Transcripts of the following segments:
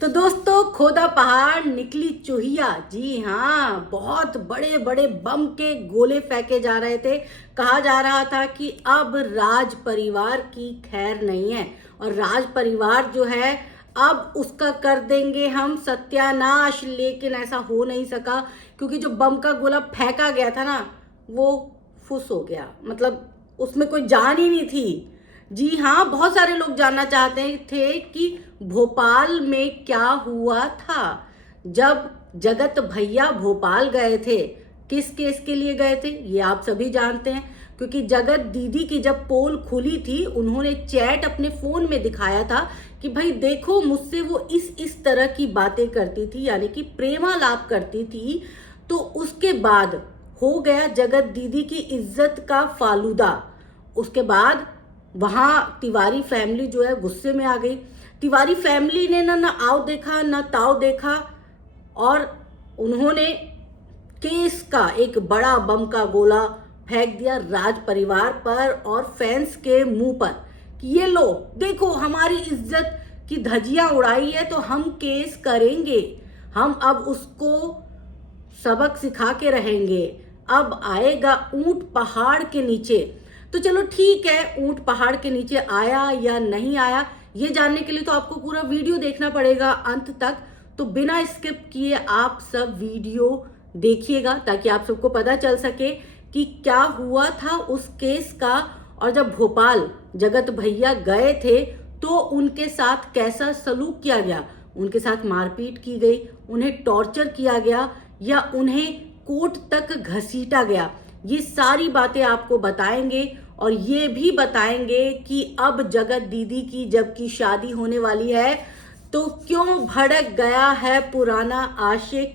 तो दोस्तों, खोदा पहाड़ निकली चूहिया। जी हाँ, बहुत बड़े बड़े बम के गोले फेंके जा रहे थे। कहा जा रहा था कि अब राज परिवार की खैर नहीं है और राज परिवार जो है अब उसका कर देंगे हम सत्यानाश। लेकिन ऐसा हो नहीं सका क्योंकि जो बम का गोला फेंका गया था ना, वो फुस हो गया। मतलब उसमें कोई जान ही नहीं थी। जी हाँ, बहुत सारे लोग जानना चाहते थे कि भोपाल में क्या हुआ था जब जगत भैया भोपाल गए थे। किस केस के लिए गए थे ये आप सभी जानते हैं, क्योंकि जगत दीदी की जब पोल खुली थी उन्होंने चैट अपने फोन में दिखाया था कि भाई देखो, मुझसे वो इस तरह की बातें करती थी, यानी कि प्रेमालाप करती थी। तो उसके बाद हो गया जगत दीदी की इज्जत का फालूदा। उसके बाद वहां तिवारी फैमिली जो है गुस्से में आ गई। तिवारी फैमिली ने ना आओ देखा ना ताव देखा और उन्होंने केस का एक बड़ा बम का गोला फेंक दिया राज परिवार पर और फैंस के मुंह पर कि ये लो देखो, हमारी इज्जत की धज्जियां उड़ाई है तो हम केस करेंगे, हम अब उसको सबक सिखा के रहेंगे, अब आएगा ऊंट पहाड़ के नीचे। तो चलो ठीक है, ऊंट पहाड़ के नीचे आया या नहीं आया ये जानने के लिए तो आपको पूरा वीडियो देखना पड़ेगा अंत तक। तो बिना स्किप किए आप सब वीडियो देखिएगा ताकि आप सबको पता चल सके कि क्या हुआ था उस केस का। और जब भोपाल जगत भैया गए थे तो उनके साथ कैसा सलूक किया गया, उनके साथ मारपीट की गई, उन्हें टॉर्चर किया गया या उन्हें कोर्ट तक घसीटा गया, ये सारी बातें आपको बताएंगे। और ये भी बताएंगे कि अब जगत दीदी की जबकि शादी होने वाली है तो क्यों भड़क गया है पुराना आशिक,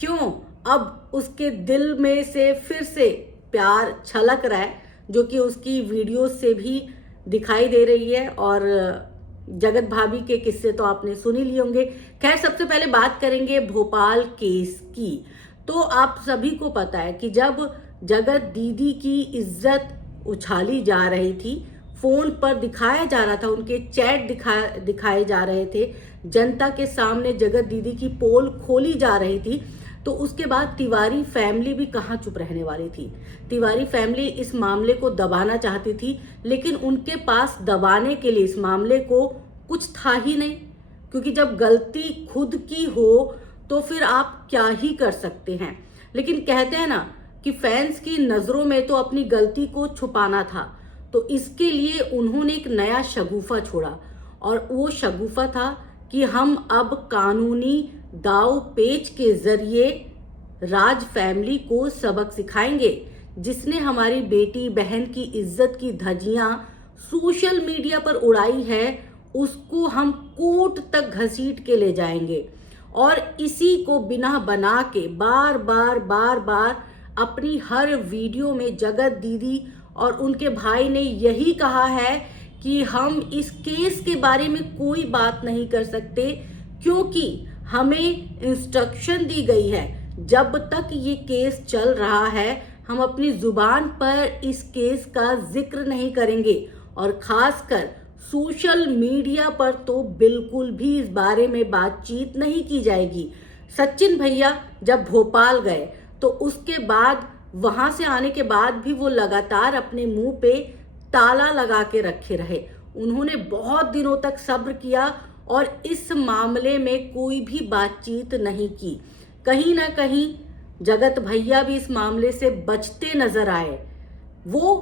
क्यों अब उसके दिल में से फिर से प्यार छलक रहा है, जो कि उसकी वीडियो से भी दिखाई दे रही है। और जगत भाभी के किस्से तो आपने सुन ही लिए होंगे। खैर, सबसे पहले बात करेंगे भोपाल केस की। तो आप सभी को पता है कि जब जगत दीदी की इज्जत उछाली जा रही थी, फोन पर दिखाया जा रहा था, उनके चैट दिखाए जा रहे थे, जनता के सामने जगत दीदी की पोल खोली जा रही थी, तो उसके बाद तिवारी फैमिली भी कहाँ चुप रहने वाली थी। तिवारी फैमिली इस मामले को दबाना चाहती थी, लेकिन उनके पास दबाने के लिए इस मामले को कुछ था ही नहीं, क्योंकि जब गलती खुद की हो तो फिर आप क्या ही कर सकते हैं। लेकिन कहते हैं ना कि फैंस की नजरों में तो अपनी गलती को छुपाना था, तो इसके लिए उन्होंने एक नया शगुफा छोड़ा और वो शगुफा था कि हम अब कानूनी दाव पेच के जरिए राज फैमिली को सबक सिखाएंगे। जिसने हमारी बेटी बहन की इज्जत की धज्जियां सोशल मीडिया पर उड़ाई है उसको हम कोर्ट तक घसीट के ले जाएंगे। और इसी को बिना बना के बार बार अपनी हर वीडियो में जगत दीदी और उनके भाई ने यही कहा है कि हम इस केस के बारे में कोई बात नहीं कर सकते, क्योंकि हमें इंस्ट्रक्शन दी गई है जब तक ये केस चल रहा है हम अपनी जुबान पर इस केस का जिक्र नहीं करेंगे और खासकर सोशल मीडिया पर तो बिल्कुल भी इस बारे में बातचीत नहीं की जाएगी। सचिन भैया जब भोपाल गए तो उसके बाद वहां से आने के बाद भी वो लगातार अपने मुंह पे ताला लगा के रखे रहे। उन्होंने बहुत दिनों तक सब्र किया और इस मामले में कोई भी बातचीत नहीं की। कहीं ना कहीं जगत भैया भी इस मामले से बचते नजर आए। वो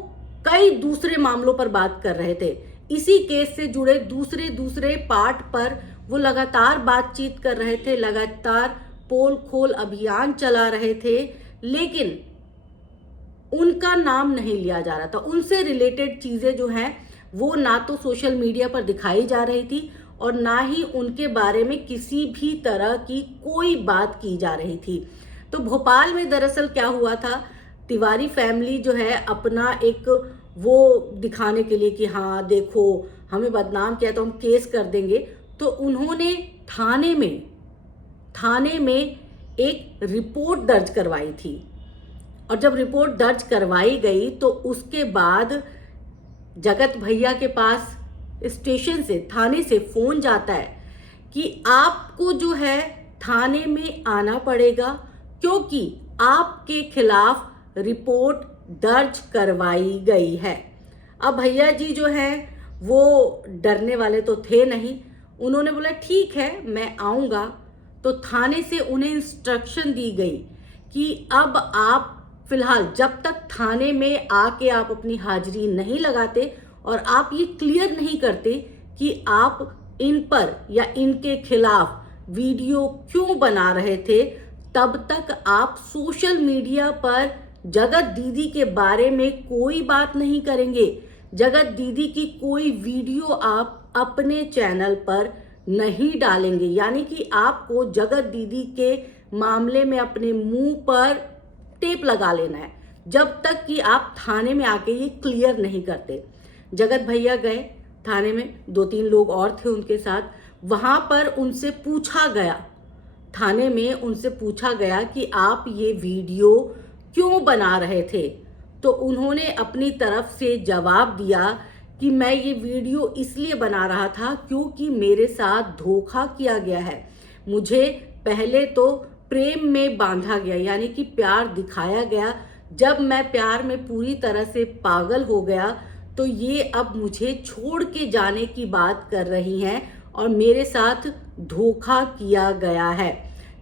कई दूसरे मामलों पर बात कर रहे थे, इसी केस से जुड़े दूसरे पार्ट पर वो लगातार बातचीत कर रहे थे, लगातार पोल खोल अभियान चला रहे थे, लेकिन उनका नाम नहीं लिया जा रहा था। उनसे रिलेटेड चीजें जो हैं वो ना तो सोशल मीडिया पर दिखाई जा रही थी और ना ही उनके बारे में किसी भी तरह की कोई बात की जा रही थी। तो भोपाल में दरअसल क्या हुआ था, तिवारी फैमिली जो है अपना एक वो दिखाने के लिए कि हाँ देखो हमें बदनाम किया तो हम केस कर देंगे, तो उन्होंने थाने में एक रिपोर्ट दर्ज करवाई थी। और जब रिपोर्ट दर्ज करवाई गई तो उसके बाद जगत भैया के पास स्टेशन से, थाने से फोन जाता है कि आपको जो है थाने में आना पड़ेगा, क्योंकि आपके खिलाफ रिपोर्ट दर्ज करवाई गई है। अब भैया जी जो है वो डरने वाले तो थे नहीं, उन्होंने बोला ठीक है मैं आऊँगा। तो थाने से उन्हें इंस्ट्रक्शन दी गई कि अब आप फिलहाल जब तक थाने में आके आप अपनी हाजिरी नहीं लगाते और आप ये क्लियर नहीं करते कि आप इन पर या इनके खिलाफ वीडियो क्यों बना रहे थे, तब तक आप सोशल मीडिया पर जगत दीदी के बारे में कोई बात नहीं करेंगे। जगत दीदी की कोई वीडियो आप अपने चैनल पर नहीं डालेंगे, यानी कि आपको जगत दीदी के मामले में अपने मुंह पर टेप लगा लेना है जब तक कि आप थाने में आके ये क्लियर नहीं करते। जगत भैया गए थाने में, 2-3 लोग और थे उनके साथ। वहां पर उनसे पूछा गया, थाने में उनसे पूछा गया कि आप ये वीडियो क्यों बना रहे थे। तो उन्होंने अपनी तरफ से जवाब दिया कि मैं ये वीडियो इसलिए बना रहा था क्योंकि मेरे साथ धोखा किया गया है। मुझे पहले तो प्रेम में बांधा गया, यानी कि प्यार दिखाया गया। जब मैं प्यार में पूरी तरह से पागल हो गया तो ये अब मुझे छोड़ के जाने की बात कर रही हैं और मेरे साथ धोखा किया गया है।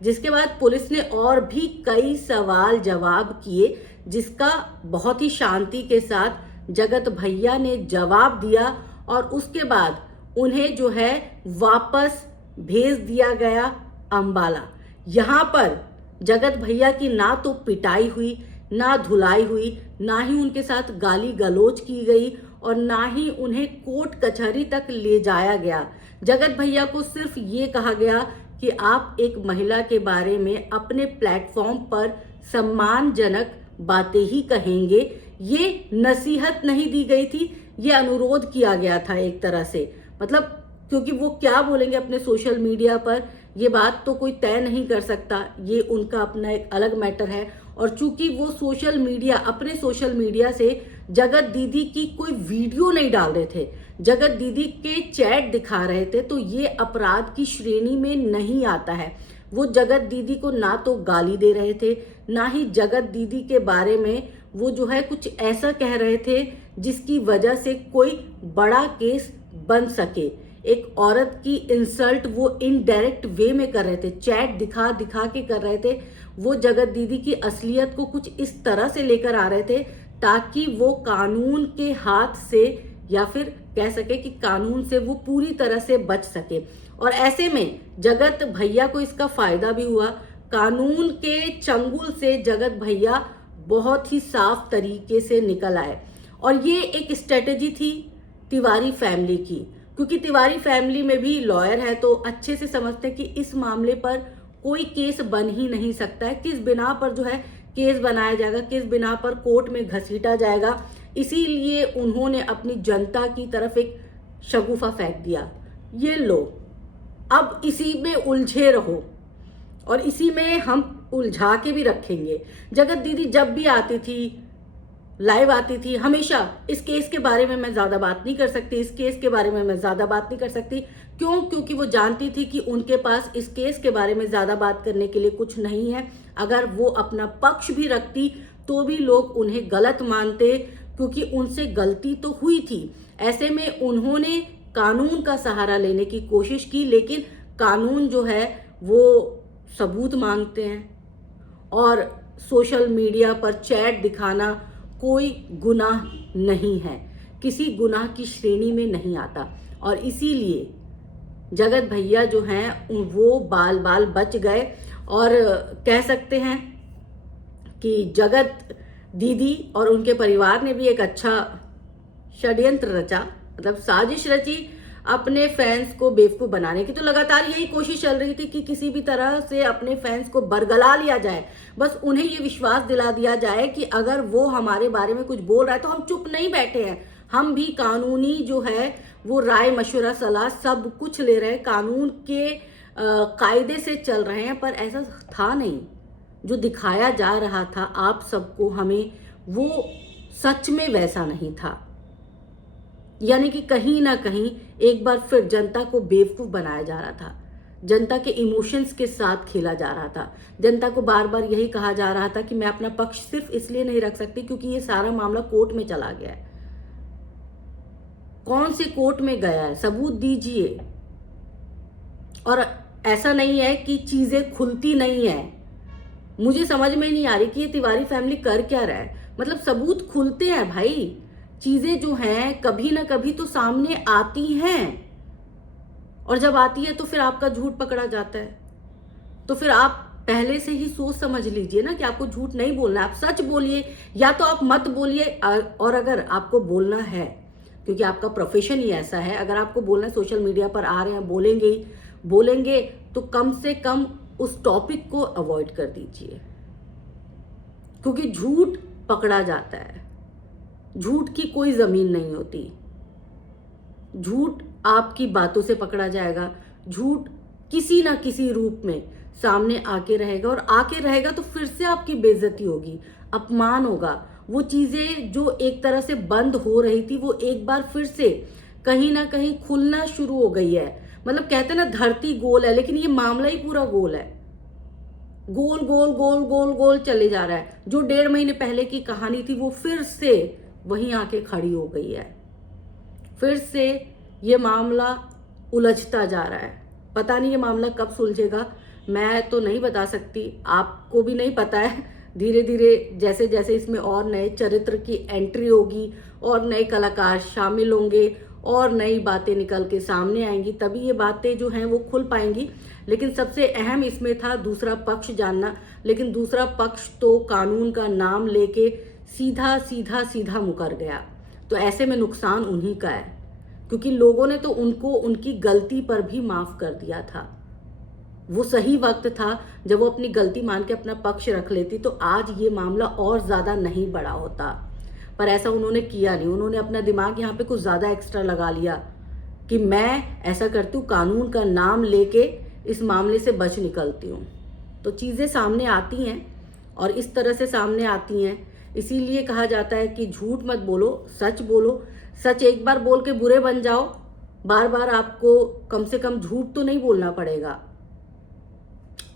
जिसके बाद पुलिस ने और भी कई सवाल जवाब किए, जिसका बहुत ही शांति के साथ जगत भैया ने जवाब दिया और उसके बाद उन्हें जो है वापस भेज दिया गया अंबाला। यहाँ पर जगत भैया की ना तो पिटाई हुई, ना धुलाई हुई, ना ही उनके साथ गाली गलौज की गई और ना ही उन्हें कोर्ट कचहरी तक ले जाया गया। जगत भैया को सिर्फ ये कहा गया कि आप एक महिला के बारे में अपने प्लेटफॉर्म पर सम्मानजनक बातें ही कहेंगे। ये नसीहत नहीं दी गई थी, ये अनुरोध किया गया था एक तरह से। मतलब क्योंकि वो क्या बोलेंगे अपने सोशल मीडिया पर, ये बात तो कोई तय नहीं कर सकता, ये उनका अपना एक अलग मैटर है। और चूंकि वो अपने सोशल मीडिया से जगत दीदी की कोई वीडियो नहीं डाल रहे थे, जगत दीदी के चैट दिखा रहे थे, तो ये अपराध की श्रेणी में नहीं आता है। वो जगत दीदी को ना तो गाली दे रहे थे, ना ही जगत दीदी के बारे में वो जो है कुछ ऐसा कह रहे थे जिसकी वजह से कोई बड़ा केस बन सके। एक औरत की इंसल्ट वो इनडायरेक्ट वे में कर रहे थे, चैट दिखा दिखा के कर रहे थे। वो जगत दीदी की असलियत को कुछ इस तरह से लेकर आ रहे थे ताकि वो कानून के हाथ से, या फिर कह सके कि कानून से वो पूरी तरह से बच सके। और ऐसे में जगत भैया को इसका फायदा भी हुआ। कानून के चंगुल से जगत भैया बहुत ही साफ तरीके से निकल आए। और ये एक स्ट्रेटेजी थी तिवारी फैमिली की, क्योंकि तिवारी फैमिली में भी लॉयर है तो अच्छे से समझते हैं कि इस मामले पर कोई केस बन ही नहीं सकता है। किस बिना पर जो है केस बनाया जाएगा, किस बिना पर कोर्ट में घसीटा जाएगा। इसीलिए उन्होंने अपनी जनता की तरफ एक शगुफा फेंक दिया, ये लो अब इसी में उलझे रहो और इसी में हम उलझा के भी रखेंगे। जगत दीदी जब भी आती थी, लाइव आती थी, हमेशा इस केस के बारे में मैं ज़्यादा बात नहीं कर सकती, इस केस के बारे में मैं ज़्यादा बात नहीं कर सकती। क्यों? क्योंकि वो जानती थी कि उनके पास इस केस के बारे में ज़्यादा बात करने के लिए कुछ नहीं है। अगर वो अपना पक्ष भी रखती तो भी लोग उन्हें गलत मानते, क्योंकि उनसे गलती तो हुई थी। ऐसे में उन्होंने कानून का सहारा लेने की कोशिश की, लेकिन कानून जो है वो सबूत मांगते हैं और सोशल मीडिया पर चैट दिखाना कोई गुनाह नहीं है, किसी गुनाह की श्रेणी में नहीं आता। और इसीलिए जगत भैया जो हैं वो बाल बाल बच गए। और कह सकते हैं कि जगत दीदी और उनके परिवार ने भी एक अच्छा षड्यंत्र रचा, मतलब साजिश रची अपने फैंस को बेवकूफ़ बनाने की। तो लगातार यही कोशिश चल रही थी कि किसी भी तरह से अपने फैंस को बरगला लिया जाए, बस उन्हें ये विश्वास दिला दिया जाए कि अगर वो हमारे बारे में कुछ बोल रहा है तो हम चुप नहीं बैठे हैं, हम भी कानूनी जो है वो राय मशवरा सलाह सब कुछ ले रहे हैं, कानून के कायदे से चल रहे हैं। पर ऐसा था नहीं, जो दिखाया जा रहा था आप सबको हमें, वो सच में वैसा नहीं था। यानी कि कहीं ना कहीं एक बार फिर जनता को बेवकूफ़ बनाया जा रहा था। जनता के इमोशंस के साथ खेला जा रहा था। जनता को बार बार यही कहा जा रहा था कि मैं अपना पक्ष सिर्फ इसलिए नहीं रख सकती क्योंकि ये सारा मामला कोर्ट में चला गया है। कौन से कोर्ट में गया है, सबूत दीजिए। और ऐसा नहीं है कि चीजें खुलती नहीं है। मुझे समझ में नहीं आ रही कि ये तिवारी फैमिली कर क्या रहा है। मतलब सबूत खुलते हैं भाई, चीजें जो हैं कभी ना कभी तो सामने आती हैं, और जब आती है तो फिर आपका झूठ पकड़ा जाता है। तो फिर आप पहले से ही सोच समझ लीजिए ना कि आपको झूठ नहीं बोलना है, आप सच बोलिए, या तो आप मत बोलिए। और अगर आपको बोलना है, क्योंकि आपका प्रोफेशन ही ऐसा है, अगर आपको बोलना है, सोशल मीडिया पर आ रहे हैं, बोलेंगे तो कम से कम उस टॉपिक को अवॉइड कर दीजिए, क्योंकि झूठ पकड़ा जाता है। झूठ की कोई जमीन नहीं होती। झूठ आपकी बातों से पकड़ा जाएगा। झूठ किसी ना किसी रूप में सामने आके रहेगा, और आके रहेगा तो फिर से आपकी बेइज्जती होगी, अपमान होगा। वो चीजें जो एक तरह से बंद हो रही थी वो एक बार फिर से कहीं ना कहीं खुलना शुरू हो गई है। मतलब कहते हैं ना धरती गोल है, लेकिन ये मामला ही पूरा गोल है। गोल गोल गोल गोल गोल चले जा रहा है। जो 1.5 महीने पहले की कहानी थी वो फिर से वहीं आके खड़ी हो गई है। फिर से ये मामला उलझता जा रहा है। पता नहीं ये मामला कब सुलझेगा, मैं तो नहीं बता सकती, आपको भी नहीं पता है। धीरे धीरे जैसे जैसे इसमें और नए चरित्र की एंट्री होगी और नए कलाकार शामिल होंगे और नई बातें निकल के सामने आएंगी, तभी ये बातें जो हैं वो खुल पाएंगी। लेकिन सबसे अहम इसमें था दूसरा पक्ष जानना। लेकिन दूसरा पक्ष तो कानून का नाम लेके सीधा सीधा सीधा मुकर गया। तो ऐसे में नुकसान उन्हीं का है, क्योंकि लोगों ने तो उनको उनकी गलती पर भी माफ कर दिया था। वो सही वक्त था जब वो अपनी गलती मान के अपना पक्ष रख लेती, तो आज ये मामला और ज्यादा नहीं बड़ा होता। पर ऐसा उन्होंने किया नहीं। उन्होंने अपना दिमाग यहाँ पे कुछ ज्यादा एक्स्ट्रा लगा लिया कि मैं ऐसा करती हूँ, कानून का नाम लेके इस मामले से बच निकलती हूँ। तो चीजें सामने आती हैं, और इस तरह से सामने आती हैं। इसीलिए कहा जाता है कि झूठ मत बोलो, सच बोलो। सच एक बार बोल के बुरे बन जाओ, बार बार आपको कम से कम झूठ तो नहीं बोलना पड़ेगा।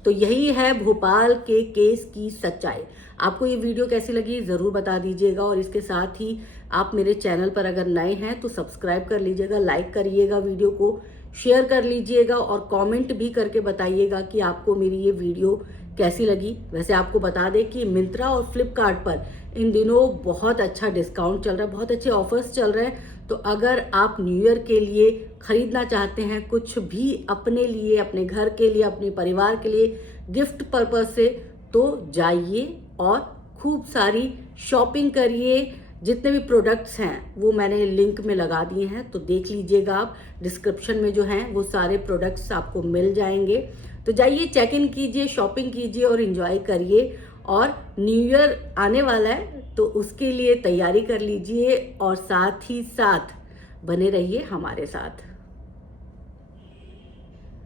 तो यही है भोपाल के केस की सच्चाई। आपको ये वीडियो कैसी लगी जरूर बता दीजिएगा, और इसके साथ ही आप मेरे चैनल पर अगर नए हैं तो सब्सक्राइब कर लीजिएगा, लाइक करिएगा, वीडियो को शेयर कर लीजिएगा, और कमेंट भी करके बताइएगा कि आपको मेरी ये वीडियो कैसी लगी। वैसे आपको बता दें कि मिंत्रा और फ्लिपकार्ट पर इन दिनों बहुत अच्छा डिस्काउंट चल रहा है, बहुत अच्छे ऑफर्स चल रहे हैं। तो अगर आप न्यू ईयर के लिए खरीदना चाहते हैं कुछ भी अपने लिए, अपने घर के लिए, अपने परिवार के लिए गिफ्ट पर्पज से, तो जाइए और खूब सारी शॉपिंग करिए। जितने भी प्रोडक्ट्स हैं वो मैंने लिंक में लगा दिए हैं, तो देख लीजिएगा आप। डिस्क्रिप्शन में जो हैं वो सारे प्रोडक्ट्स आपको मिल जाएंगे। तो जाइए, चेक इन कीजिए, शॉपिंग कीजिए और एंजॉय करिए। और न्यू ईयर आने वाला है तो उसके लिए तैयारी कर लीजिए, और साथ ही साथ बने रहिए हमारे साथ।